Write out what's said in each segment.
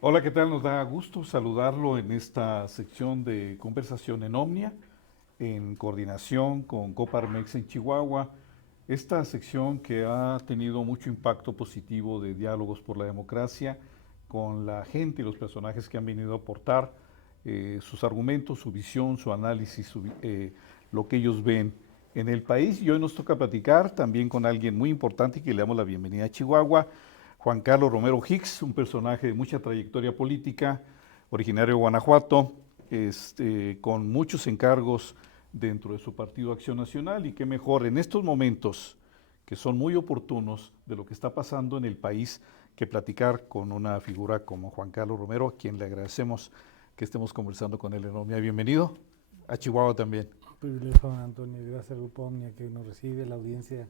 Hola, ¿qué tal? Nos da gusto saludarlo en esta sección de conversación en Omnia, en coordinación con Coparmex en Chihuahua. Esta sección que ha tenido mucho impacto positivo de diálogos por la democracia con la gente y los personajes que han venido a aportar sus argumentos, su visión, su análisis, lo que ellos ven en el país. Y hoy nos toca platicar también con alguien muy importante que le damos la bienvenida a Chihuahua, Juan Carlos Romero Hicks, un personaje de mucha trayectoria política, originario de Guanajuato, con muchos encargos dentro de su Partido Acción Nacional, y qué mejor en estos momentos que son muy oportunos de lo que está pasando en el país que platicar con una figura como Juan Carlos Romero, a quien le agradecemos que estemos conversando con él en Omnia. Bienvenido a Chihuahua también. Un privilegio, Antonio, gracias al Grupo Omnia que nos recibe, la audiencia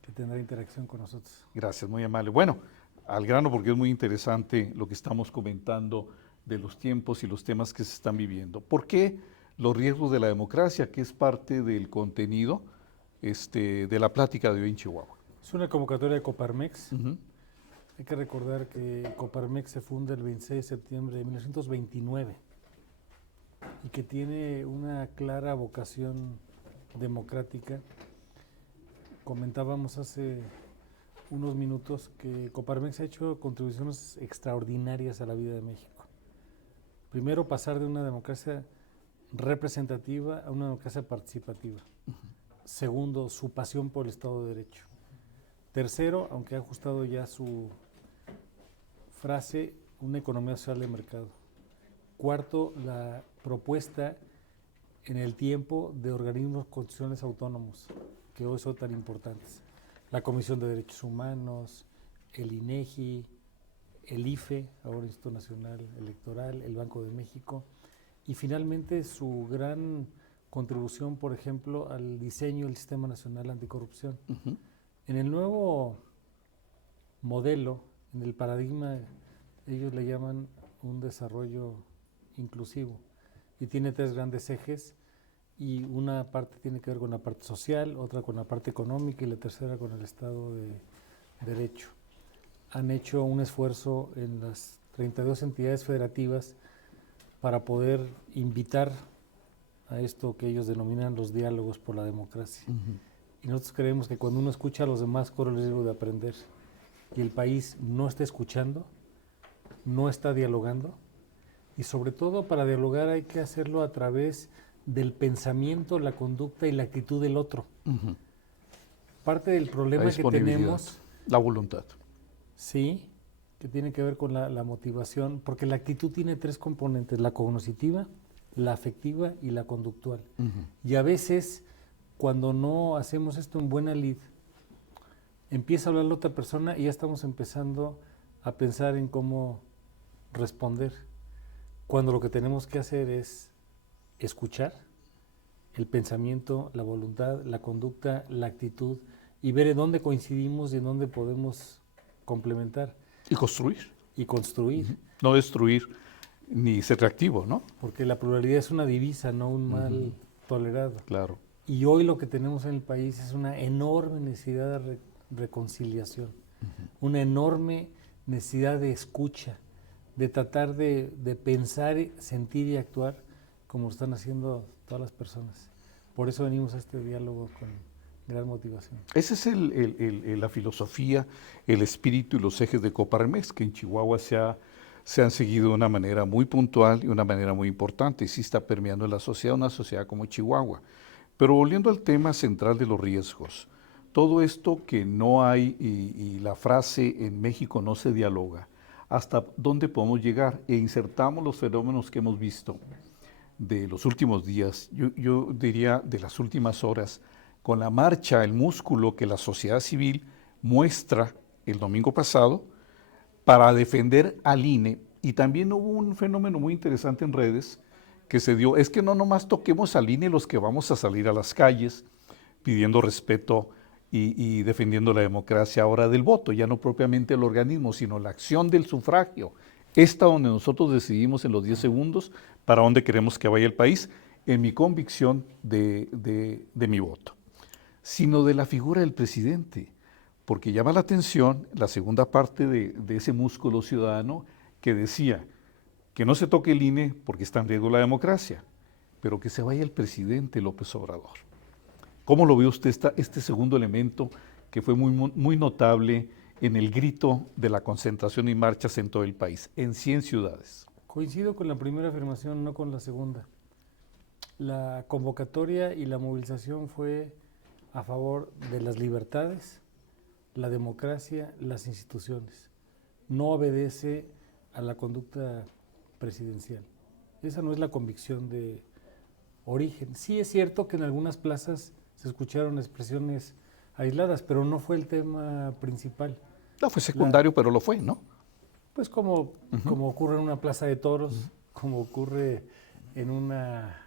que tendrá interacción con nosotros. Gracias, muy amable. Bueno, al grano, porque es muy interesante lo que estamos comentando de los tiempos y los temas que se están viviendo. ¿Por qué los riesgos de la democracia, que es parte del contenido de la plática de hoy en Chihuahua? Es una convocatoria de Coparmex. Hay que recordar que Coparmex se funda el 26 de septiembre de 1929 y que tiene una clara vocación democrática. Comentábamos hace unos minutos que Coparmex ha hecho contribuciones extraordinarias a la vida de México. Primero, pasar de una democracia representativa a una democracia participativa. Segundo, su pasión por el Estado de Derecho. Tercero, aunque ha ajustado ya su frase, una economía social de mercado. Cuarto, la propuesta en el tiempo de organismos constitucionales autónomos, que hoy son tan importantes. La Comisión de Derechos Humanos, el INEGI, el IFE, ahora Instituto Nacional Electoral, el Banco de México, y finalmente su gran contribución, por ejemplo, al diseño del Sistema Nacional Anticorrupción. En el nuevo modelo, en el paradigma, ellos le llaman un desarrollo inclusivo, y tiene tres grandes ejes, y una parte tiene que ver con la parte social, otra con la parte económica y la tercera con el Estado de Derecho. Han hecho un esfuerzo en las 32 entidades federativas para poder invitar a esto que ellos denominan los diálogos por la democracia. Y nosotros creemos que cuando uno escucha a los demás corre el riesgo de aprender, y el país no está escuchando, no está dialogando, y sobre todo para dialogar hay que hacerlo a través del pensamiento, la conducta y la actitud del otro. Parte del problema que tenemos... La voluntad. Sí, que tiene que ver con la motivación, porque la actitud tiene tres componentes: la cognitiva, la afectiva y la conductual. Y a veces, cuando no hacemos esto en buena lid, empieza a hablar la otra persona y ya estamos empezando a pensar en cómo responder, cuando lo que tenemos que hacer es escuchar el pensamiento, la voluntad, la conducta, la actitud, y ver en dónde coincidimos y en dónde podemos complementar. Y construir. Y construir. No destruir ni ser reactivo, ¿no? Porque la pluralidad es una divisa, no un mal tolerado. Claro. Y hoy lo que tenemos en el país es una enorme necesidad de reconciliación, una enorme necesidad de escucha, de tratar de pensar, sentir y actuar como lo están haciendo todas las personas. Por eso venimos a este diálogo con gran motivación. Esa es la filosofía, el espíritu y los ejes de Coparmex, que en Chihuahua se han seguido de una manera muy puntual y una manera muy importante, y sí está permeando en la sociedad, una sociedad como Chihuahua. Pero volviendo al tema central de los riesgos, todo esto que no hay y la frase en México no se dialoga, ¿hasta dónde podemos llegar? E insertamos los fenómenos que hemos visto de los últimos días, yo diría de las últimas horas, con la marcha, el músculo que la sociedad civil muestra el domingo pasado para defender al INE. Y también hubo un fenómeno muy interesante en redes que se dio, es que no nomás toquemos al INE los que vamos a salir a las calles pidiendo respeto y defendiendo la democracia ahora del voto, ya no propiamente el organismo, sino la acción del sufragio esta donde nosotros decidimos en los 10 segundos para dónde queremos que vaya el país, en mi convicción de mi voto, sino de la figura del presidente, porque llama la atención la segunda parte de ese músculo ciudadano que decía que no se toque el INE porque está en riesgo la democracia, pero que se vaya el presidente López Obrador. ¿Cómo lo ve usted este segundo elemento que fue muy notable en el grito de la concentración y marchas en todo el país, en 100 ciudades? Coincido con la primera afirmación, no con la segunda. La convocatoria y la movilización fue a favor de las libertades, la democracia, las instituciones. No obedece a la conducta presidencial. Esa no es la convicción de origen. Sí es cierto que en algunas plazas se escucharon expresiones aisladas, pero no fue el tema principal. No fue secundario, pero lo fue, ¿no? Pues como ocurre en una plaza de toros, como ocurre en una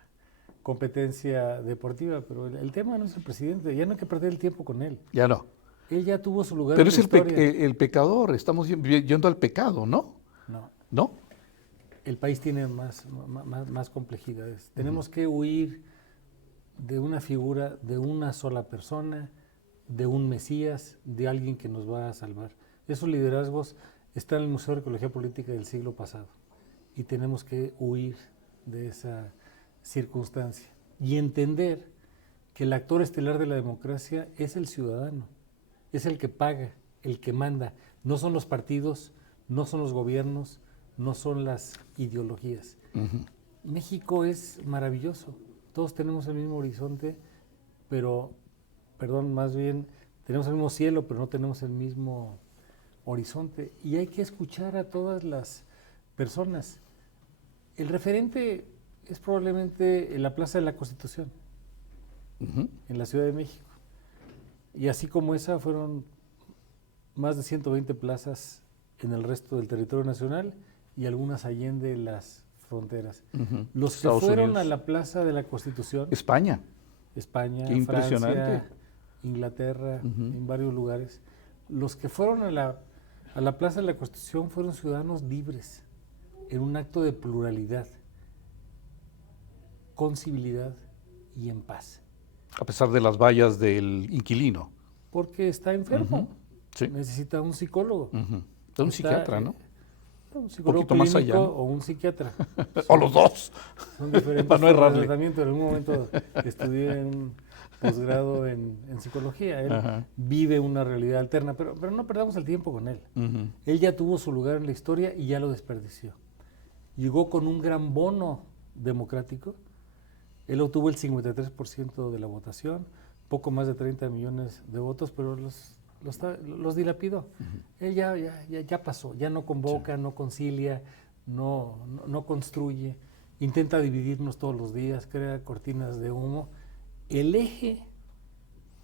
competencia deportiva, pero el tema no es el presidente, ya no hay que perder el tiempo con él. Ya no. Él ya tuvo su lugar Pero en es la historia. el pecador, estamos yendo al pecado, ¿no? No, ¿No? el país tiene más complejidades. Tenemos que huir de una figura, de una sola persona, de un Mesías, de alguien que nos va a salvar. Esos liderazgos están en el Museo de Arqueología Política del siglo pasado y tenemos que huir de esa circunstancia y entender que el actor estelar de la democracia es el ciudadano, es el que paga, el que manda, no son los partidos, no son los gobiernos, no son las ideologías. México es maravilloso, todos tenemos el mismo horizonte, pero, perdón, más bien tenemos el mismo cielo, pero no tenemos el mismo horizonte y hay que escuchar a todas las personas. El referente es probablemente en la Plaza de la Constitución, en la Ciudad de México. Y así como esa, fueron más de 120 plazas en el resto del territorio nacional y algunas allende las fronteras. Los que Estados fueron Unidos. a la Plaza de la Constitución, España. España, Qué impresionante. Francia, Inglaterra, en varios lugares, los que fueron a la Plaza de la Constitución fueron ciudadanos libres, en un acto de pluralidad, con civilidad y en paz. A pesar de las vallas del inquilino. Porque está enfermo, Sí. necesita un psicólogo. Es un psiquiatra, ¿no? Un psicólogo poquito más clínico allá, ¿no? o un psiquiatra. O los dos. Son diferentes Para no formas de errarle. tratamiento. En algún momento estudié un posgrado en psicología. Él vive una realidad alterna, pero no perdamos el tiempo con él. Él ya tuvo su lugar en la historia y ya lo desperdició. Llegó con un gran bono democrático. Él obtuvo el 53% de la votación, poco más de 30 millones de votos, pero los dilapidó. Él ya pasó, ya no convoca, no concilia, no construye, intenta dividirnos todos los días, crea cortinas de humo. El eje,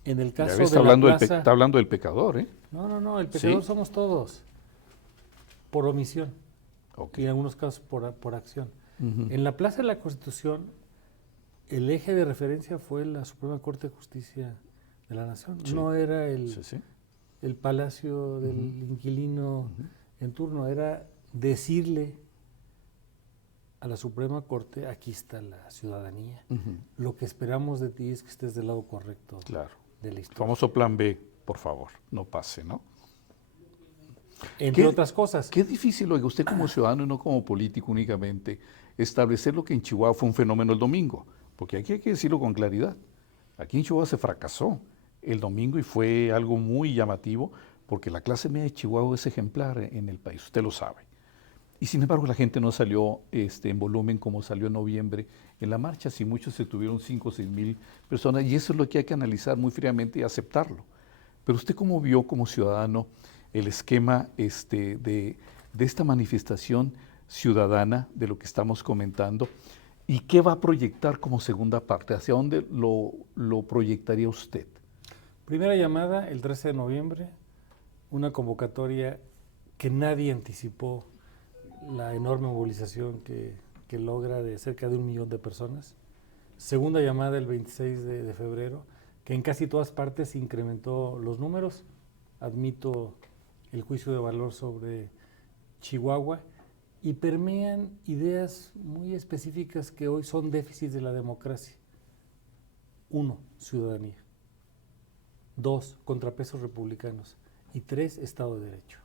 en el caso está de la hablando plaza... está hablando del pecador, ¿eh? No, el pecador ¿Sí? somos todos, por omisión, Ok. y en algunos casos por acción. En la Plaza de la Constitución, el eje de referencia fue la Suprema Corte de Justicia de la Nación. Sí. No era Sí. el palacio del inquilino en turno, era decirle a la Suprema Corte, aquí está la ciudadanía, lo que esperamos de ti es que estés del lado correcto Claro. de la El historia. famoso plan B, por favor, no pase, ¿no? Entre otras cosas. Qué difícil, oiga, usted como ciudadano y no como político únicamente, establecer lo que en Chihuahua fue un fenómeno el domingo, porque aquí hay que decirlo con claridad. Aquí en Chihuahua se fracasó el domingo y fue algo muy llamativo, porque la clase media de Chihuahua es ejemplar en el país, usted lo sabe. Y sin embargo la gente no salió en volumen como salió en noviembre en la marcha, si muchos se tuvieron 5 o 6 mil personas, y eso es lo que hay que analizar muy fríamente y aceptarlo. Pero usted cómo vio como ciudadano el esquema de esta manifestación ciudadana de lo que estamos comentando y qué va a proyectar como segunda parte, hacia dónde lo proyectaría usted. Primera llamada, el 13 de noviembre, una convocatoria que nadie anticipó la enorme movilización que logra de cerca de 1 millón de personas. Segunda llamada, el 26 de febrero, que en casi todas partes incrementó los números. Admito el juicio de valor sobre Chihuahua y permean ideas muy específicas que hoy son déficits de la democracia. 1, ciudadanía. 2, contrapesos republicanos. Y 3, Estado de Derecho.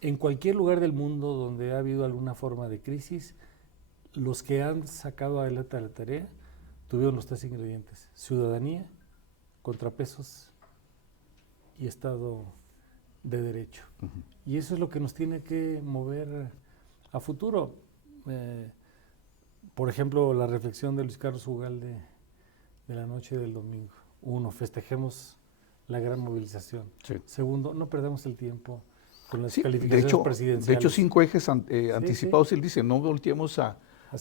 En cualquier lugar del mundo donde ha habido alguna forma de crisis, los que han sacado adelante la tarea tuvieron los 3 ingredientes: ciudadanía, contrapesos y Estado de Derecho. Y eso es lo que nos tiene que mover a futuro. Por ejemplo, la reflexión de Luis Carlos Ugalde de la noche del domingo. 1, festejemos la gran movilización. Sí. 2, no perdamos el tiempo con las Sí, calificaciones presidenciales. De hecho, 5 ejes anticipados, él dice, no volteemos a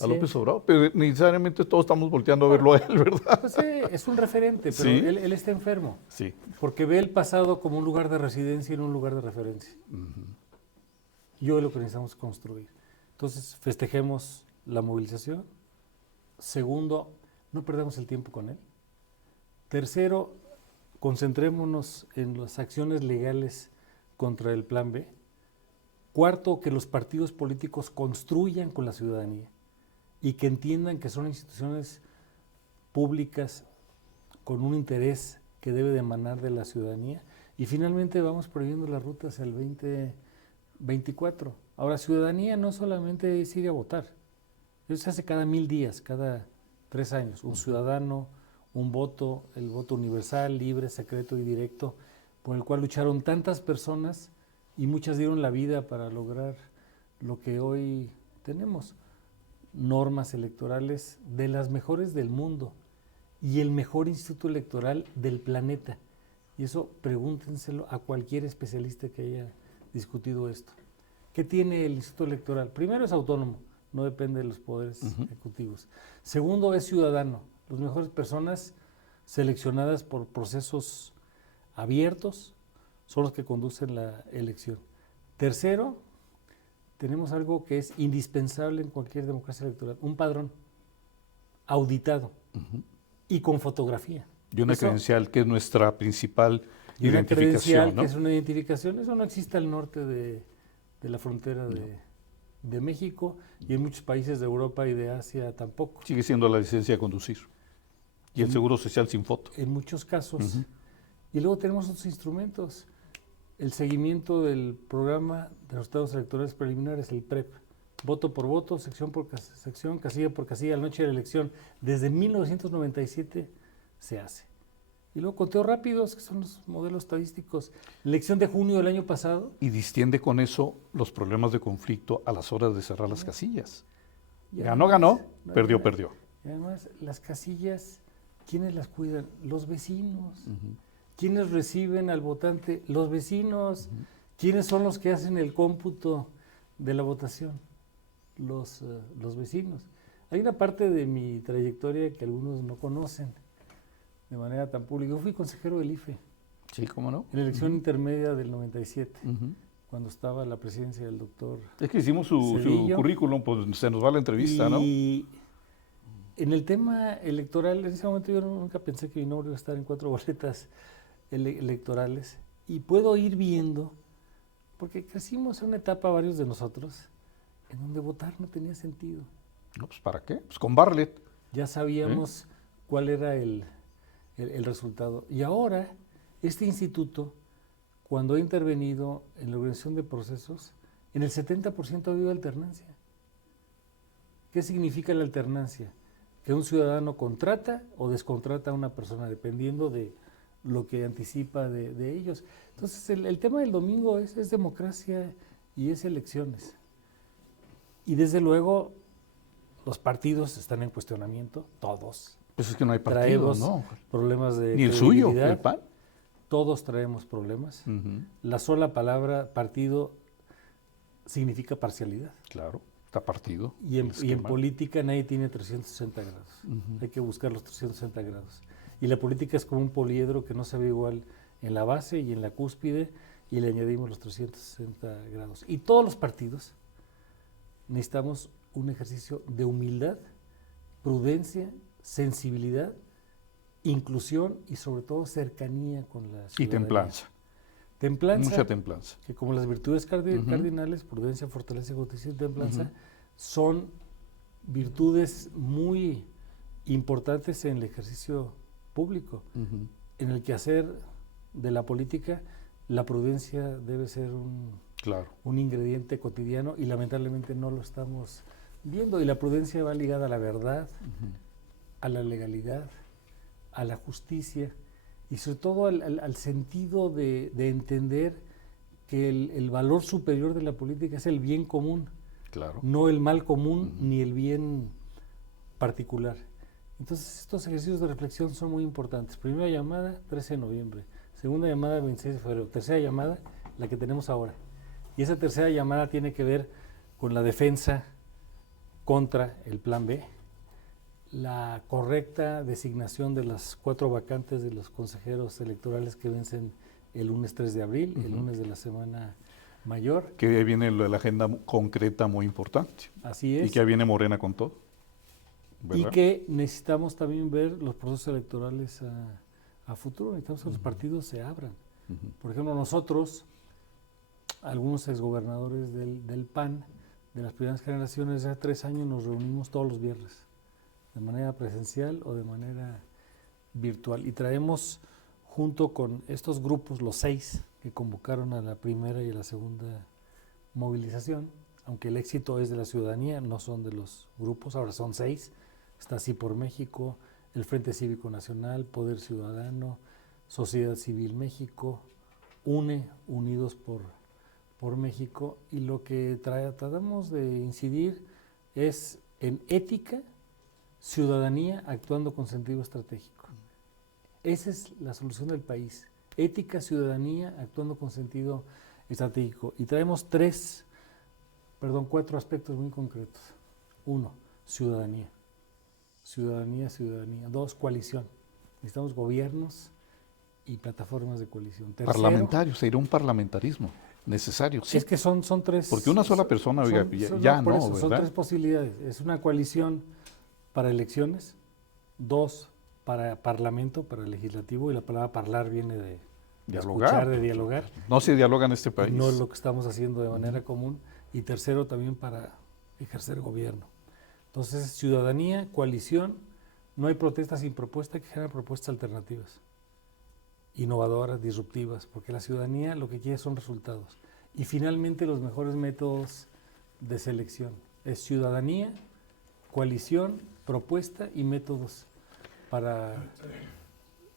López Obrador, pero necesariamente todos estamos volteando a verlo a él, ¿verdad? Pues es un referente, pero ¿Sí? él está enfermo. Sí. Porque ve el pasado como un lugar de residencia y no un lugar de referencia. Y hoy lo que necesitamos es construir. Entonces, festejemos la movilización. 2, no perdamos el tiempo con él. 3, concentrémonos en las acciones legales contra el Plan B. 4, que los partidos políticos construyan con la ciudadanía y que entiendan que son instituciones públicas con un interés que debe de emanar de la ciudadanía. Y finalmente vamos prohibiendo las rutas al 2024. Ahora, ciudadanía no solamente es ir a votar. Eso se hace cada 1000 días, cada 3 años. Un ciudadano, un voto, el voto universal, libre, secreto y directo, por el cual lucharon tantas personas y muchas dieron la vida para lograr lo que hoy tenemos. Normas electorales de las mejores del mundo y el mejor instituto electoral del planeta. Y eso pregúntenselo a cualquier especialista que haya discutido esto. ¿Qué tiene el instituto electoral? Primero, es autónomo, no depende de los poderes ejecutivos. 2, es ciudadano. Las mejores personas seleccionadas por procesos abiertos son los que conducen la elección. 3, tenemos algo que es indispensable en cualquier democracia electoral: un padrón auditado y con fotografía. Y una credencial que es nuestra principal y una identificación, credencial, ¿no? que es una identificación. Eso no existe al norte de la frontera de México, y en muchos países de Europa y de Asia tampoco. Sigue siendo la licencia de conducir y el seguro social sin foto. En muchos casos. Y luego tenemos otros instrumentos. El seguimiento del programa de los estados electorales preliminares, el PREP. Voto por voto, sección por sección, casilla por casilla, a la noche de la elección. Desde 1997 se hace. Y luego conteos rápidos, que son los modelos estadísticos. Elección de junio del año pasado. Y distiende con eso los problemas de conflicto a las horas de cerrar las casillas. Ganó, perdió. Y además, las casillas, ¿quiénes las cuidan? Los vecinos. ¿Quiénes reciben al votante? Los vecinos. ¿Quiénes son los que hacen el cómputo de la votación? Los vecinos. Hay una parte de mi trayectoria que algunos no conocen de manera tan pública. Yo fui consejero del IFE. Sí, ¿cómo no? En la elección intermedia del 97, cuando estaba la presidencia del doctor. Es que hicimos su currículum, pues se nos va la entrevista, ¿no? Y en el tema electoral, en ese momento yo nunca pensé que mi nombre iba a estar en 4 boletas electorales. Y puedo ir viendo, porque crecimos en una etapa, varios de nosotros, en donde votar no tenía sentido. No, pues ¿para qué? Pues con Bartlett. Ya sabíamos cuál era el resultado. Y ahora, este instituto, cuando ha intervenido en la organización de procesos, en el 70% ha habido alternancia. ¿Qué significa la alternancia? Que un ciudadano contrata o descontrata a una persona, dependiendo de lo que anticipa de ellos. Entonces, el tema del domingo es democracia y es elecciones. Y desde luego, los partidos están en cuestionamiento, todos. Pues es que no hay partido, Traemos ¿no? problemas de Ni el suyo, credibilidad. el PAN. Todos traemos problemas. La sola palabra partido significa parcialidad. Claro, está partido. Y en política nadie tiene 360 grados. Hay que buscar los 360 grados. Y la política es como un poliedro que no se ve igual en la base y en la cúspide, y le añadimos los 360 grados. Y todos los partidos necesitamos un ejercicio de humildad, prudencia, sensibilidad, inclusión y sobre todo cercanía con la ciudadanía. Y templanza. Templanza, Mucha templanza. que como las virtudes cardinales, prudencia, fortaleza, justicia y templanza, son virtudes muy importantes en el ejercicio público. En el quehacer de la política, la prudencia debe ser un ingrediente cotidiano y lamentablemente no lo estamos viendo. Y la prudencia va ligada a la verdad, a la legalidad, a la justicia y sobre todo al sentido de entender que el valor superior de la política es el bien común, no el mal común ni el bien particular. Entonces estos ejercicios de reflexión son muy importantes. Primera llamada, 13 de noviembre. Segunda llamada, 26 de febrero. Tercera llamada, la que tenemos ahora. Y esa tercera llamada tiene que ver con la defensa contra el Plan B, la correcta designación de las 4 vacantes de los consejeros electorales que vencen el lunes 3 de abril, el lunes de la Semana Mayor. Que ahí viene la agenda concreta muy importante. Así es. Y que ahí viene Morena con todo, ¿verdad? Y que necesitamos también ver los procesos electorales a futuro. Necesitamos que los partidos se abran. Por ejemplo, nosotros, algunos exgobernadores del PAN, de las primeras generaciones, hace 3 años nos reunimos todos los viernes, de manera presencial o de manera virtual. Y traemos, junto con estos grupos, los 6 que convocaron a la primera y a la segunda movilización, aunque el éxito es de la ciudadanía, no son de los grupos, ahora son 6, está Así por México, el Frente Cívico Nacional, Poder Ciudadano, Sociedad Civil México, Unidos por México, y lo que tratamos de incidir es en ética, ciudadanía actuando con sentido estratégico. Esa es la solución del país, ética, ciudadanía actuando con sentido estratégico. Y traemos 4 aspectos muy concretos. 1, ciudadanía. Ciudadanía. 2, coalición. Necesitamos gobiernos y plataformas de coalición. Tercero, parlamentarios, sería un parlamentarismo necesario. Sí. Es que son 3. Porque una sola persona, oiga, ya no, eso, ¿verdad? Son 3 posibilidades. Es una coalición para elecciones, 2 para parlamento, para legislativo, y la palabra parlar viene de escuchar, de dialogar. No se dialoga en este país. No es lo que estamos haciendo de manera común. Y tercero, también para ejercer gobierno. Entonces, ciudadanía, coalición, no hay protesta sin propuesta, que genera propuestas alternativas, innovadoras, disruptivas, porque la ciudadanía lo que quiere son resultados. Y finalmente los mejores métodos de selección es ciudadanía, coalición, propuesta y métodos para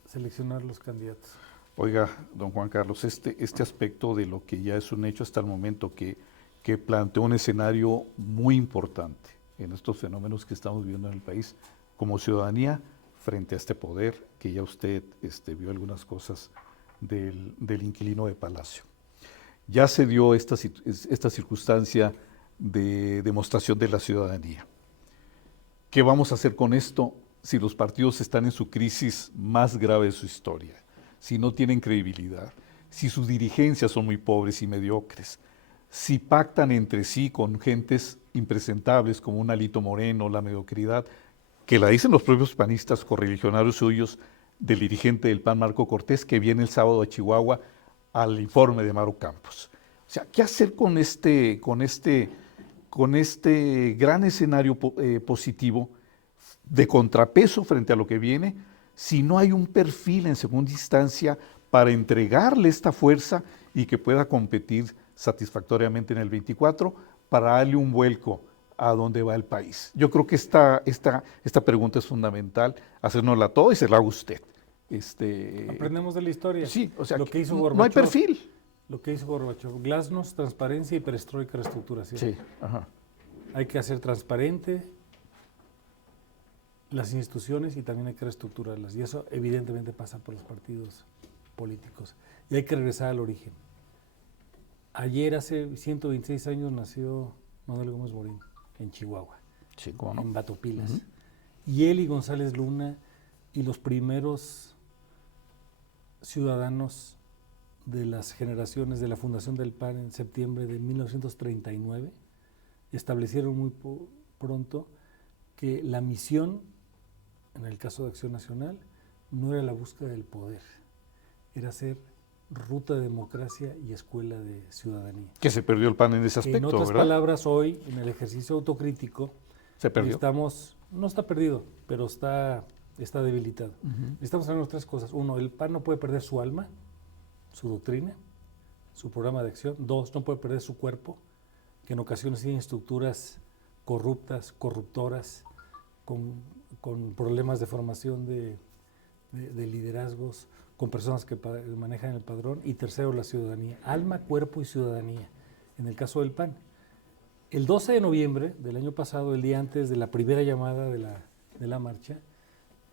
seleccionar los candidatos. Oiga, don Juan Carlos, este aspecto de lo que ya es un hecho hasta el momento, que plantea un escenario muy importante en estos fenómenos que estamos viviendo en el país, como ciudadanía frente a este poder, que ya usted vio algunas cosas del inquilino de Palacio. Ya se dio esta circunstancia de demostración de la ciudadanía. ¿Qué vamos a hacer con esto si los partidos están en su crisis más grave de su historia? Si no tienen credibilidad, si sus dirigencias son muy pobres y mediocres, si pactan entre sí con gentes impresentables como un Alito Moreno, la mediocridad, que la dicen los propios panistas correligionarios suyos del dirigente del PAN, Marco Cortés, que viene el sábado a Chihuahua al informe de Maru Campos. O sea, ¿qué hacer con este gran escenario positivo de contrapeso frente a lo que viene, si no hay un perfil en segunda instancia para entregarle esta fuerza y que pueda competir satisfactoriamente en el 24 para darle un vuelco a dónde va el país? Yo creo que esta pregunta es fundamental, hacérnosla todo y se la haga usted. Aprendemos de la historia. Sí, o sea, lo que hizo Gorbachov, no hay perfil. Lo que hizo Gorbachov, glasnost, transparencia y perestroika, reestructuración. Sí, ajá. Hay que hacer transparente las instituciones y también hay que reestructurarlas. Y eso evidentemente pasa por los partidos políticos. Y hay que regresar al origen. Ayer, hace 126 años, nació Manuel Gómez Morín en Chihuahua, Sí, ¿cómo no? en Batopilas. Y él y González Luna y los primeros ciudadanos de las generaciones de la fundación del PAN en septiembre de 1939 establecieron muy pronto que la misión, en el caso de Acción Nacional, no era la búsqueda del poder, era ser ruta de democracia y escuela de ciudadanía. Que se perdió el PAN en ese aspecto, En otras ¿verdad? palabras, hoy, en el ejercicio autocrítico, Se perdió. no está perdido, pero está debilitado. Necesitamos saber tres cosas. Uno, el PAN no puede perder su alma, su doctrina, su programa de acción. Dos, no puede perder su cuerpo, que en ocasiones tiene estructuras corruptas, corruptoras, con problemas de formación de liderazgos, con personas que manejan el padrón. Y tercero, la ciudadanía. Alma, cuerpo y ciudadanía. En el caso del PAN. El 12 de noviembre del año pasado, el día antes de la primera llamada de la marcha,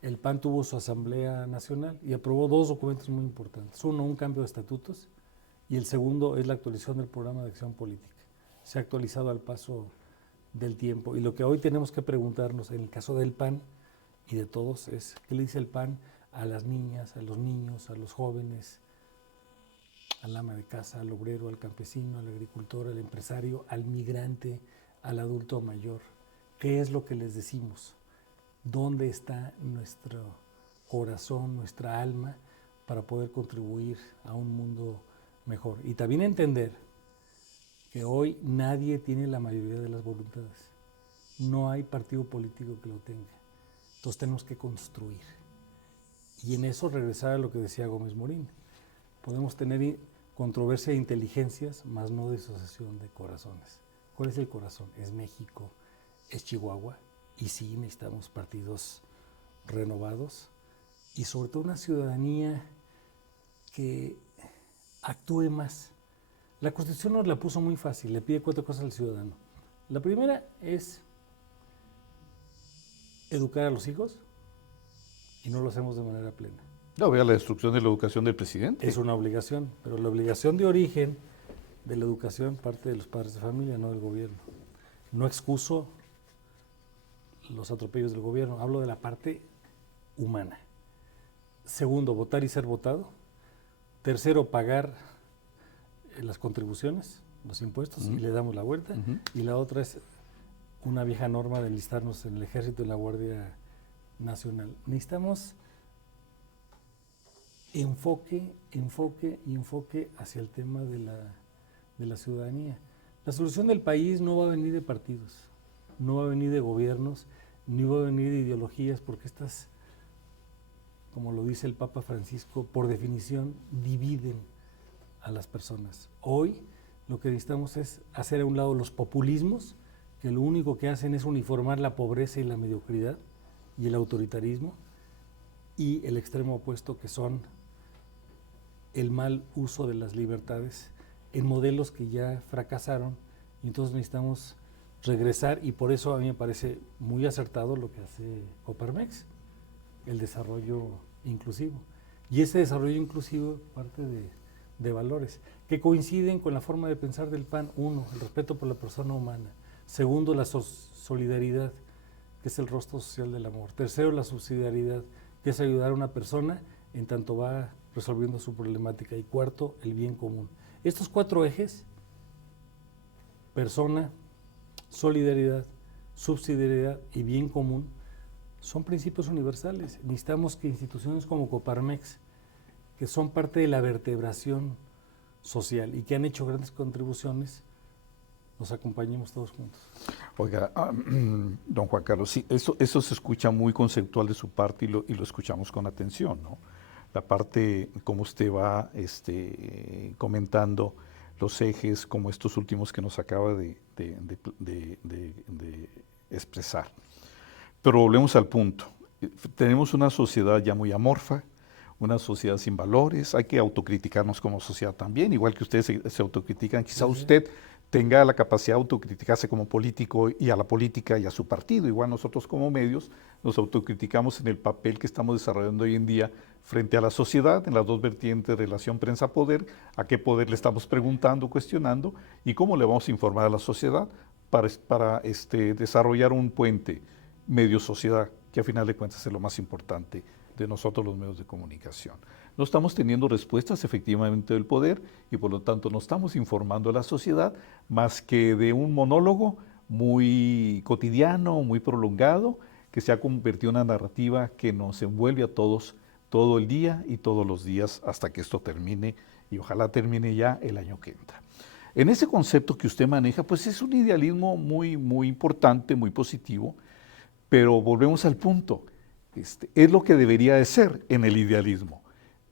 el PAN tuvo su Asamblea Nacional y aprobó dos documentos muy importantes. Uno, un cambio de estatutos, y el segundo es la actualización del programa de acción política. Se ha actualizado al paso del tiempo. Y lo que hoy tenemos que preguntarnos en el caso del PAN y de todos es, ¿qué le dice el PAN a las niñas, a los niños, a los jóvenes, al ama de casa, al obrero, al campesino, al agricultor, al empresario, al migrante, al adulto mayor? ¿Qué es lo que les decimos? ¿Dónde está nuestro corazón, nuestra alma, para poder contribuir a un mundo mejor? Y también entender que hoy nadie tiene la mayoría de las voluntades. No hay partido político que lo tenga. Entonces tenemos que construir. Y en eso regresar a lo que decía Gómez Morín. Podemos tener controversia de inteligencias, mas no disociación de corazones. ¿Cuál es el corazón? Es México, es Chihuahua, y sí necesitamos partidos renovados y sobre todo una ciudadanía que actúe más. La Constitución nos la puso muy fácil, le pide 4 cosas al ciudadano. La primera es educar a los hijos y no lo hacemos de manera plena. No, vea la destrucción de la educación del presidente. Es una obligación, pero la obligación de origen de la educación parte de los padres de familia, no del gobierno. No excuso los atropellos del gobierno, hablo de la parte humana. Segundo, votar y ser votado. Tercero, pagar las contribuciones, los impuestos, y le damos la vuelta. Y la otra es una vieja norma de enlistarnos en el Ejército y en la Guardia Nacional. Necesitamos enfoque hacia el tema de la ciudadanía. La solución del país no va a venir de partidos, no va a venir de gobiernos, ni va a venir de ideologías, porque estas, como lo dice el Papa Francisco, por definición dividen a las personas. Hoy lo que necesitamos es hacer a un lado los populismos, que lo único que hacen es uniformar la pobreza y la mediocridad y el autoritarismo, y el extremo opuesto, que son el mal uso de las libertades en modelos que ya fracasaron, y entonces necesitamos regresar, y por eso a mí me parece muy acertado lo que hace Coparmex, el desarrollo inclusivo. Y ese desarrollo inclusivo parte de valores que coinciden con la forma de pensar del PAN. Uno, el respeto por la persona humana. Segundo, la solidaridad, que es el rostro social del amor. Tercero, la subsidiariedad, que es ayudar a una persona en tanto va resolviendo su problemática. Y cuarto, el bien común. Estos 4 ejes, persona, solidaridad, subsidiariedad y bien común, son principios universales. Necesitamos que instituciones como Coparmex, que son parte de la vertebración social y que han hecho grandes contribuciones, nos acompañemos todos juntos. Oiga, don Juan Carlos, sí, eso se escucha muy conceptual de su parte y lo escuchamos con atención, ¿no? La parte, como usted va comentando, los ejes, como estos últimos que nos acaba de expresar. Pero volvemos al punto. Tenemos una sociedad ya muy amorfa, una sociedad sin valores, hay que autocriticarnos como sociedad también, igual que ustedes se autocritican, quizá usted tenga la capacidad de autocriticarse como político y a la política y a su partido, igual nosotros como medios nos autocriticamos en el papel que estamos desarrollando hoy en día frente a la sociedad, en las dos vertientes de relación prensa-poder, a qué poder le estamos preguntando, cuestionando y cómo le vamos a informar a la sociedad para desarrollar un puente medio-sociedad, que a final de cuentas es lo más importante de nosotros los medios de comunicación. No estamos teniendo respuestas efectivamente del poder y por lo tanto no estamos informando a la sociedad más que de un monólogo muy cotidiano, muy prolongado, que se ha convertido en una narrativa que nos envuelve a todos todo el día y todos los días hasta que esto termine y ojalá termine ya el año que entra. En ese concepto que usted maneja, pues es un idealismo muy importante, muy positivo, pero volvemos al punto, es lo que debería de ser en el idealismo,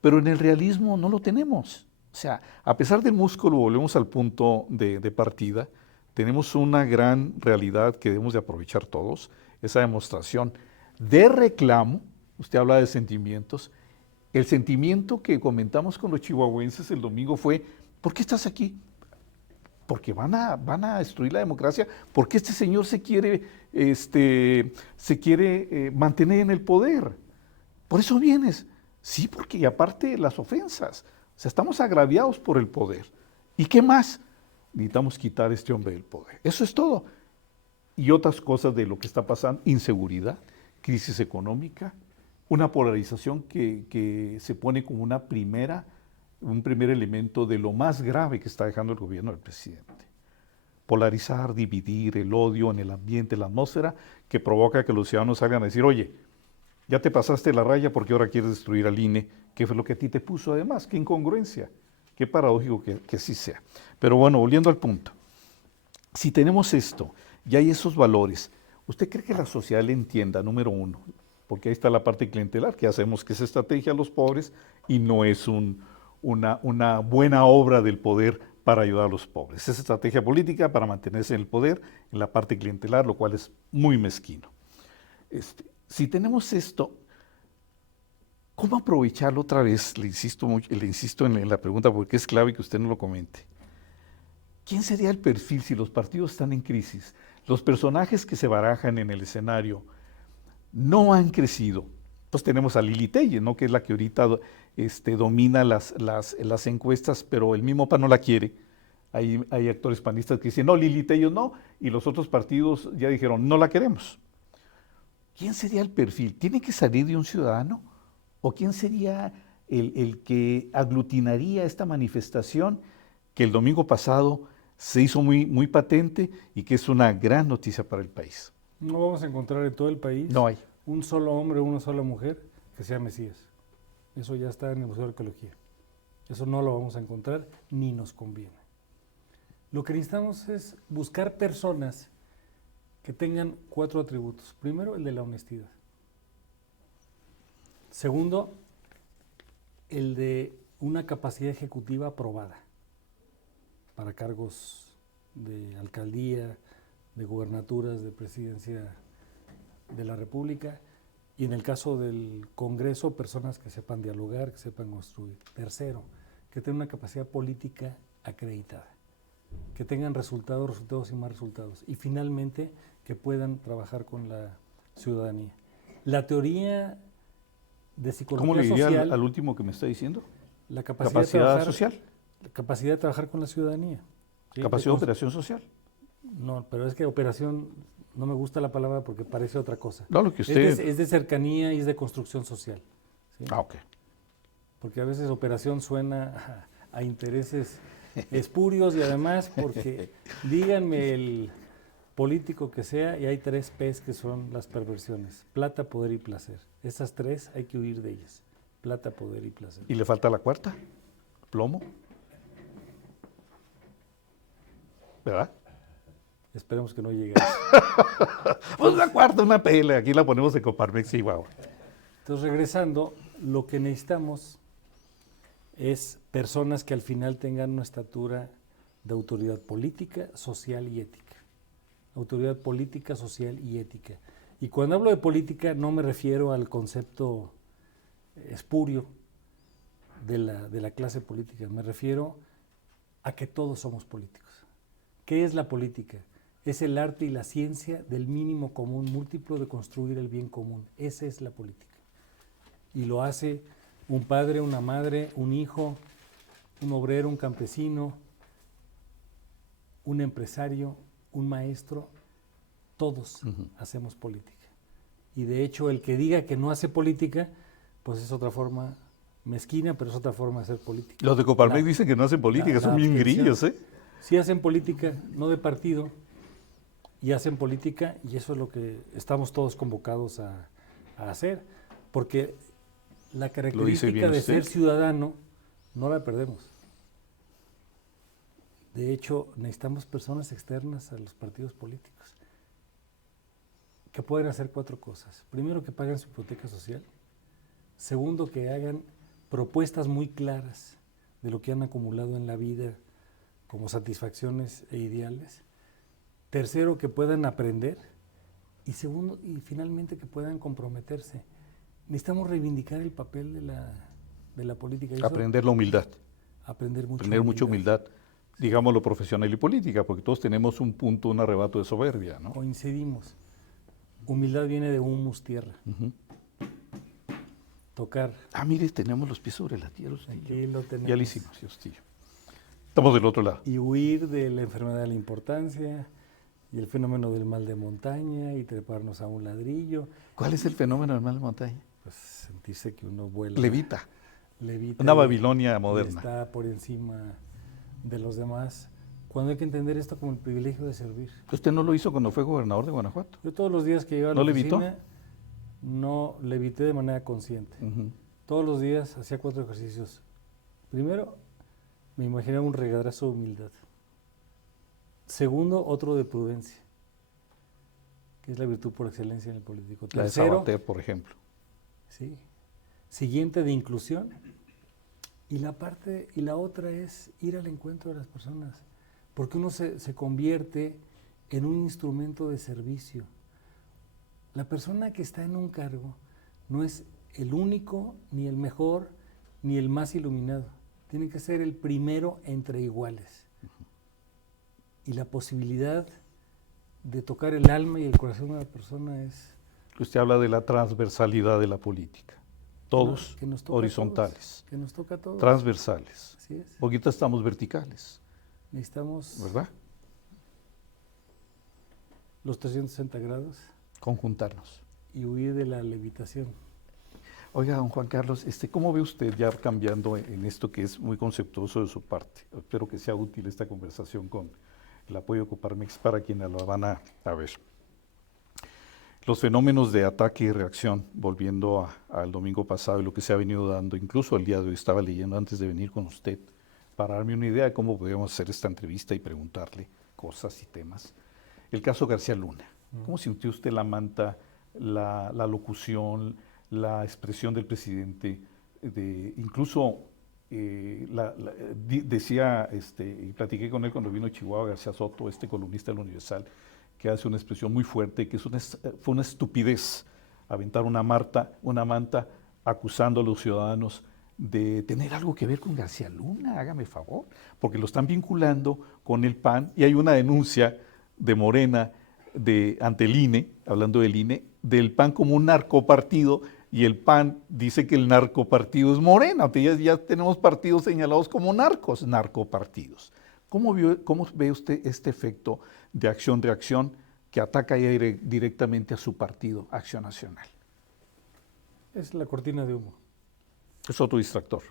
pero en el realismo no lo tenemos. O sea, a pesar del músculo, volvemos al punto de partida, tenemos una gran realidad que debemos de aprovechar todos, esa demostración de reclamo. Usted habla de sentimientos. El sentimiento que comentamos con los chihuahuenses el domingo fue, ¿por qué estás aquí? Porque van a destruir la democracia, porque este señor se quiere mantener en el poder. Por eso vienes. Sí, porque y aparte las ofensas. O sea, estamos agraviados por el poder. ¿Y qué más? Necesitamos quitar a este hombre del poder. Eso es todo. Y otras cosas de lo que está pasando, inseguridad, crisis económica, una polarización que se pone como un primer elemento de lo más grave que está dejando el gobierno del presidente. Polarizar, dividir, el odio en el ambiente, la atmósfera, que provoca que los ciudadanos salgan a decir, oye, ya te pasaste la raya porque ahora quieres destruir al INE, que fue lo que a ti te puso además. Qué incongruencia, qué paradójico que así sea. Pero bueno, volviendo al punto. Si tenemos esto y hay esos valores, ¿usted cree que la sociedad le entienda, número uno? Porque ahí está la parte clientelar, que hacemos que es estrategia a los pobres y no es una buena obra del poder para ayudar a los pobres. Es estrategia política para mantenerse en el poder, en la parte clientelar, lo cual es muy mezquino. Si tenemos esto, ¿cómo aprovecharlo otra vez? Le insisto en la pregunta porque es clave que usted no lo comente. ¿Quién sería el perfil si los partidos están en crisis? Los personajes que se barajan en el escenario no han crecido. Pues tenemos a Lili Telles, ¿no? Que es la que ahorita domina las encuestas, pero el mismo PAN no la quiere. Hay actores panistas que dicen, no, Lili Telles no, y los otros partidos ya dijeron, no la queremos. ¿Quién sería el perfil? ¿Tiene que salir de un ciudadano? ¿O quién sería el que aglutinaría esta manifestación que el domingo pasado se hizo muy patente y que es una gran noticia para el país? No vamos a encontrar en todo el país No hay. un solo hombre o una sola mujer que sea Mesías. Eso ya está en el Museo de Arqueología. Eso no lo vamos a encontrar ni nos conviene. Lo que necesitamos es buscar personas que tengan 4 atributos. Primero, el de la honestidad. Segundo, el de una capacidad ejecutiva aprobada para cargos de alcaldía, de gubernaturas, de presidencia de la República, y en el caso del Congreso, personas que sepan dialogar, que sepan construir. Tercero, que tengan una capacidad política acreditada, que tengan resultados y más resultados. Y finalmente, que puedan trabajar con la ciudadanía. La teoría de psicología ¿Cómo le diría social, al último que me está diciendo? la Capacidad social. La capacidad de trabajar con la ciudadanía. ¿Sí? Capacidad de operación social. No, pero es que operación, no me gusta la palabra porque parece otra cosa. No, lo que usted... Es de cercanía y es de construcción social. ¿Sí? Ah, ok. Porque a veces operación suena a intereses espurios y además porque díganme el político que sea y hay 3 P's que son las perversiones: plata, poder y placer. Esas 3 hay que huir de ellas: plata, poder y placer. ¿Y le falta la cuarta? ¿Plomo? ¿Verdad? Esperemos que no llegue a eso. Pues la cuarta, una PL, aquí la ponemos en Coparmex, Chihuahua. Entonces, regresando, lo que necesitamos es personas que al final tengan una estatura de autoridad política, social y ética. Autoridad política, social y ética. Y cuando hablo de política no me refiero al concepto espurio de la clase política, me refiero a que todos somos políticos. ¿Qué es la política? Es el arte y la ciencia del mínimo común múltiplo de construir el bien común. Esa es la política. Y lo hace un padre, una madre, un hijo, un obrero, un campesino, un empresario, un maestro. Todos hacemos política. Y de hecho, el que diga que no hace política, pues es otra forma mezquina, pero es otra forma de hacer política. Los de Coparmex dicen que no hacen política, son bien grillos, ¿eh? Sí hacen política, no de partido, y hacen política, y eso es lo que estamos todos convocados a hacer, porque la característica de ser ciudadano no la perdemos. De hecho, necesitamos personas externas a los partidos políticos que pueden hacer 4 cosas. Primero, que paguen su hipoteca social. Segundo, que hagan propuestas muy claras de lo que han acumulado en la vida como satisfacciones e ideales. Tercero, que puedan aprender. Y segundo, y finalmente, que puedan comprometerse. Necesitamos reivindicar el papel de la política. Aprender la humildad. Aprender mucha humildad, digámoslo, profesional y política, porque todos tenemos un punto, un arrebato de soberbia, ¿no? Coincidimos. Humildad viene de humus, tierra. Tocar. Mire, tenemos los pies sobre la tierra. Aquí lo tenemos. Ya lo hicimos, Justillo. Estamos del otro lado. Y huir de la enfermedad de la importancia y el fenómeno del mal de montaña y treparnos a un ladrillo. ¿Cuál es el fenómeno del mal de montaña? Pues sentirse que uno vuela. Levita. Levita. Una Babilonia moderna. Está por encima de los demás. Cuando hay que entender esto como el privilegio de servir. ¿Usted no lo hizo cuando fue gobernador de Guanajuato? Yo todos los días que iba a la ¿No oficina, levitó? no levité de manera consciente. Todos los días hacía 4 ejercicios. Primero, me imaginaba un regadrazo de humildad. Segundo, otro de prudencia, que es la virtud por excelencia en el político. La de Tercero, Sabater, por ejemplo. sí. Siguiente, de inclusión. Y la otra es ir al encuentro de las personas, porque uno se convierte en un instrumento de servicio. La persona que está en un cargo no es el único, ni el mejor, ni el más iluminado. Tiene que ser el primero entre iguales. Y la posibilidad de tocar el alma y el corazón de la persona es... Usted habla de la transversalidad de la política. Todos que nos toca horizontales, a todos, que nos toca a todos. transversales. Así es. Poquito estamos verticales, Necesitamos ¿verdad? los 360 grados Conjuntarnos. y huir de la levitación. Oiga, don Juan Carlos, ¿cómo ve usted ya cambiando en esto que es muy conceptuoso de su parte? Espero que sea útil esta conversación con el apoyo de Coparmex para quienes lo van a ver. Los fenómenos de ataque y reacción, volviendo al domingo pasado y lo que se ha venido dando, incluso el día de hoy estaba leyendo antes de venir con usted, para darme una idea de cómo podríamos hacer esta entrevista y preguntarle cosas y temas. El caso García Luna, ¿cómo sintió usted la manta, la locución, la expresión del presidente? Incluso decía, y platiqué con él cuando vino a Chihuahua, García Soto, columnista del Universal, que hace una expresión muy fuerte, que fue una estupidez aventar una manta acusando a los ciudadanos de tener algo que ver con García Luna, hágame favor, porque lo están vinculando con el PAN, y hay una denuncia de Morena ante el INE, hablando del INE, del PAN como un narcopartido, y el PAN dice que el narcopartido es Morena, ya tenemos partidos señalados como narcopartidos. ¿Cómo ve usted este efecto de acción-reacción que ataca ya directamente a su partido, Acción Nacional? Es la cortina de humo. Es otro distractor.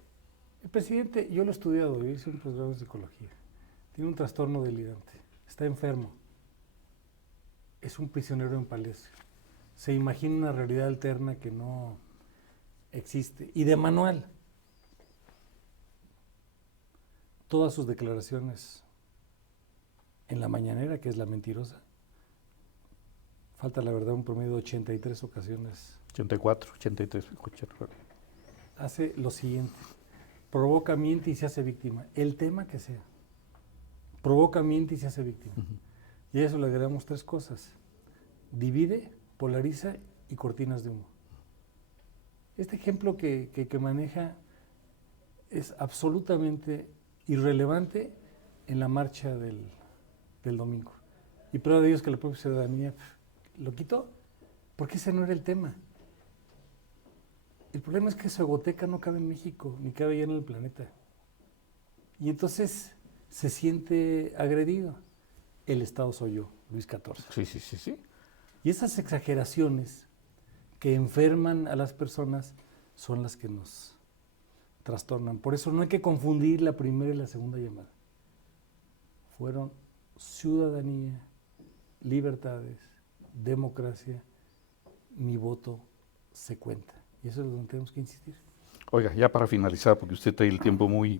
El presidente, yo lo he estudiado, yo hice un posgrado en psicología. Tiene un trastorno delirante, está enfermo. Es un prisionero en palacio. Se imagina una realidad alterna que no existe. Y de manual. Todas sus declaraciones en la mañanera, que es la mentirosa, falta la verdad un promedio de 83 ocasiones. 84, 83. Hace lo siguiente: provoca, miente y se hace víctima. El tema que sea. Provoca, miente y se hace víctima. Y a eso le agregamos 3 cosas: divide, polariza y cortinas de humo. Este ejemplo que maneja es absolutamente irrelevante en la marcha del domingo. Y prueba de ello es que la propia ciudadanía lo quitó, porque ese no era el tema. El problema es que su egoteca no cabe en México, ni cabe ya en el planeta. Y entonces se siente agredido. El Estado soy yo, Luis XIV. Sí. Y esas exageraciones que enferman a las personas son las que nos trastornan. Por eso no hay que confundir la primera y la segunda llamada. Fueron ciudadanía, libertades, democracia, mi voto se cuenta. Y eso es donde tenemos que insistir. Oiga, ya para finalizar, porque usted trae el tiempo muy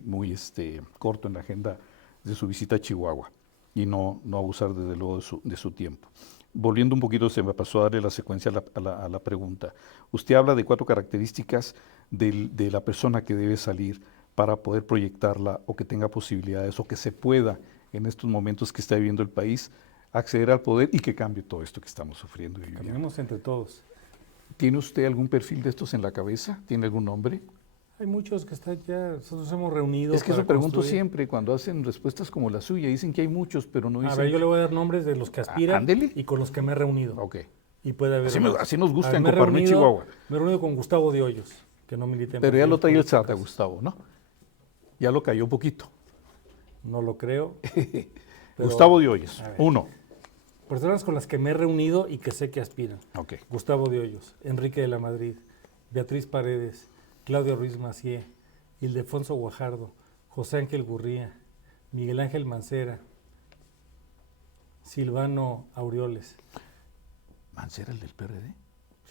corto en la agenda de su visita a Chihuahua y no abusar desde luego de su tiempo. Volviendo un poquito, se me pasó a darle la secuencia a la pregunta. Usted habla de 4 características de la persona que debe salir para poder proyectarla o que tenga posibilidades o que se pueda en estos momentos que está viviendo el país acceder al poder y que cambie todo esto que estamos sufriendo y viviendo. Caminemos entre todos. ¿Tiene usted algún perfil de estos en la cabeza? ¿Tiene algún nombre? Hay muchos que están ya, nosotros hemos reunido. Es que eso para pregunto construir. siempre cuando hacen respuestas como la suya. Dicen que hay muchos, pero no A dicen. ver, yo le voy a dar nombres de los que aspiran ándele. y con los que me he reunido. Ok. Y puede haber. Así nos gusta en me he Coparmex, reunido- Chihuahua. Me he reunido con Gustavo de Hoyos, que no milita en Pero ya lo trae el partidos SAT, políticos. Gustavo, ¿no? Ya lo cayó un poquito. No lo creo. pero- Gustavo de Hoyos, a ver. 1. Personas con las que me he reunido y que sé que aspiran. Ok. Gustavo de Hoyos, Enrique de la Madrid, Beatriz Paredes, Claudio Ruiz Macié, Ildefonso Guajardo, José Ángel Gurría, Miguel Ángel Mancera, Silvano Aureoles. ¿Mancera, el del PRD?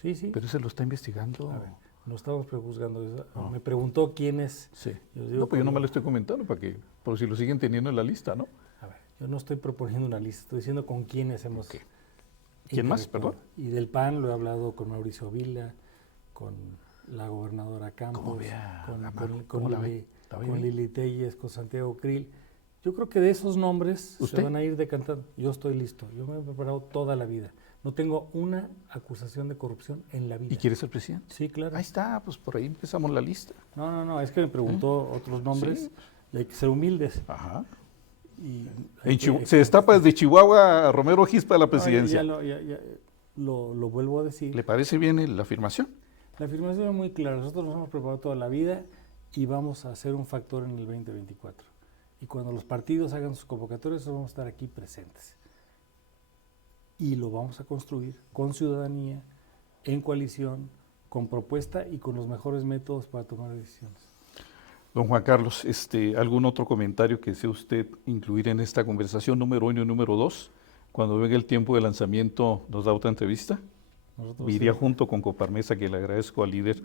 Sí, sí. Pero ese lo está investigando. A ver, no estamos prejuzgando eso. No. Me preguntó quién es. Sí. Yo digo No, pues yo como- nomás le estoy comentando para que, por si lo siguen teniendo en la lista, ¿no? A ver, yo no estoy proponiendo una lista, estoy diciendo con quiénes hemos. Ok. ¿Quién más, interactuado. perdón? Y del PAN lo he hablado con Mauricio Vila, con la gobernadora Campos, ¿Cómo ve a con, Amaro? con- ¿Cómo con la ve? Lili, ¿La ve con bien? Lili Telles, con Santiago Krill. Yo creo que de esos nombres ¿Usted? se van a ir decantando. Yo estoy listo, yo me he preparado toda la vida. No tengo una acusación de corrupción en la vida. ¿Y quiere ser presidente? Sí, claro. Ahí está, pues por ahí empezamos la lista. No, es que me preguntó otros nombres Sí. y hay que ser humildes. Ajá. Y hay que- Se destapa desde Chihuahua a Romero Gis para la No, presidencia. ya lo vuelvo a decir. ¿Le parece bien la afirmación? La afirmación es muy clara. Nosotros nos hemos preparado toda la vida y vamos a ser un factor en el 2024. Y cuando los partidos hagan sus convocatorias, nosotros vamos a estar aquí presentes. Y lo vamos a construir con ciudadanía, en coalición, con propuesta y con los mejores métodos para tomar decisiones. Don Juan Carlos, ¿algún otro comentario que desee usted incluir en esta conversación número 1 y número 2? Cuando venga el tiempo de lanzamiento, ¿nos da otra entrevista? Nosotros Iría sí. junto con Coparmesa, que le agradezco al líder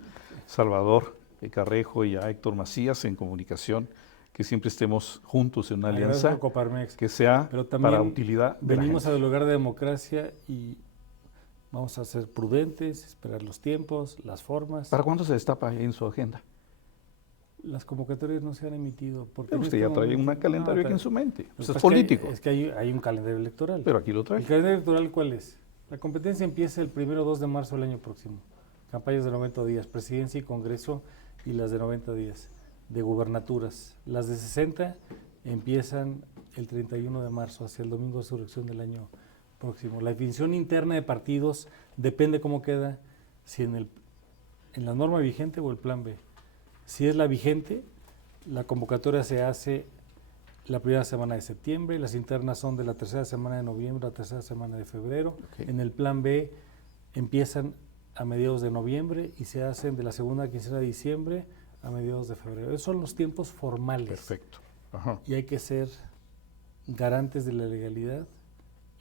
Salvador Carrejo y a Héctor Macías en comunicación, que siempre estemos juntos en una Agradezco a alianza Coparmex. que sea Pero también para utilidad de la venimos a gente. dialogar de democracia y vamos a ser prudentes, esperar los tiempos, las formas. ¿Para cuándo se destapa en su agenda? Las convocatorias no se han emitido. Porque Pero en usted este ya trae momento- un calendario no, aquí en su mente. lo que Pues pasa es es que político, Es que hay un calendario electoral. pero aquí lo ¿El trae. calendario electoral cuál es? La competencia empieza el 1 o 2 de marzo del año próximo. Campañas de 90 días, presidencia y congreso, y las de 90 días, de gubernaturas. Las de 60 empiezan el 31 de marzo, hacia el domingo de resurrección del año próximo. La definición interna de partidos depende cómo queda, si en la norma vigente o el plan B. Si es la vigente, la convocatoria se hace la primera semana de septiembre, las internas son de la tercera semana de noviembre a la tercera semana de febrero. Ok. En el plan B empiezan a mediados de noviembre y se hacen de la segunda quincena de diciembre a mediados de febrero. Esos son los tiempos formales. Perfecto. Ajá. Y hay que ser garantes de la legalidad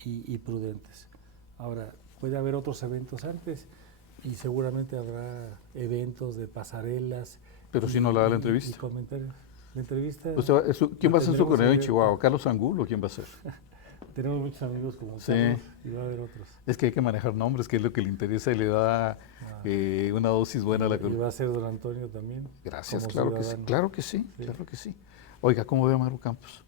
y prudentes. Ahora, puede haber otros eventos antes y seguramente habrá eventos de pasarelas. Pero si no le da la entrevista. Y comentarios. La entrevista. ¿Quién va a ser su tendremos coordinador en que- Chihuahua? ¿Carlos Angulo? ¿Quién va a ser? Tenemos muchos amigos como Sí. Carlos y va a haber otros. Es que hay que manejar nombres, que es lo que le interesa y le da una dosis buena a la Y va a ser don Antonio también. Gracias, como claro que sí. ciudadano. Claro que sí, Sí. claro que sí. Oiga, ¿cómo ve a Maru Campos?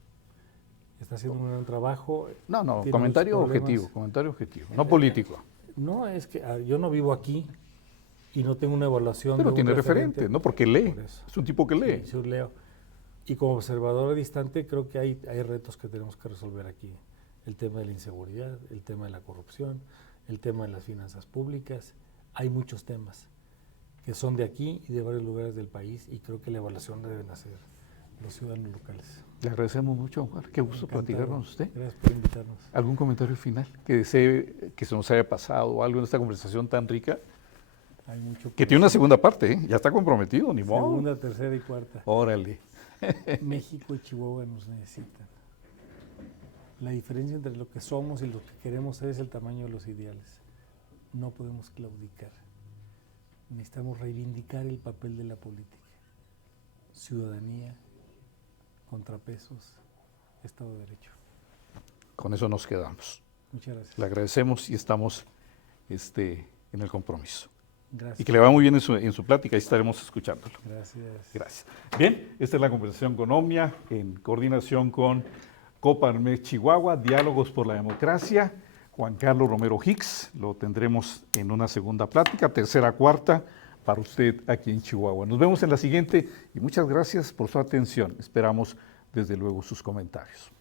Está haciendo un gran trabajo. No, Tiene comentario muchos problemas. objetivo, no político. No, es que yo no vivo aquí y no tengo una evaluación. Pero de un tiene referente, ¿no? Porque lee. Por eso. Es un tipo que lee. Sí, yo leo. Y como observador distante, creo que hay retos que tenemos que resolver aquí. El tema de la inseguridad, el tema de la corrupción, el tema de las finanzas públicas. Hay muchos temas que son de aquí y de varios lugares del país y creo que la evaluación la deben hacer los ciudadanos locales. Le agradecemos mucho, Juan. Qué gusto Encantado. platicar con usted. Gracias por invitarnos. ¿Algún comentario final que desee que se nos haya pasado o algo en esta conversación tan rica? Hay mucho Que tiene una segunda parte, ¿eh? Ya está comprometido, ni modo. segunda, tercera y cuarta. Órale. México y Chihuahua nos necesitan. La diferencia entre lo que somos y lo que queremos ser es el tamaño de los ideales. No podemos claudicar. Necesitamos reivindicar el papel de la política. Ciudadanía, contrapesos, Estado de Derecho. Con eso nos quedamos. Muchas gracias. Le agradecemos y estamos en el compromiso. Gracias. Y que le va muy bien en su plática, ahí estaremos escuchándolo. Gracias. Gracias. Bien, esta es la conversación con Omnia, en coordinación con Coparmex Chihuahua, Diálogos por la Democracia. Juan Carlos Romero Hicks, lo tendremos en una segunda plática, tercera, cuarta, para usted aquí en Chihuahua. Nos vemos en la siguiente y muchas gracias por su atención. Esperamos desde luego sus comentarios.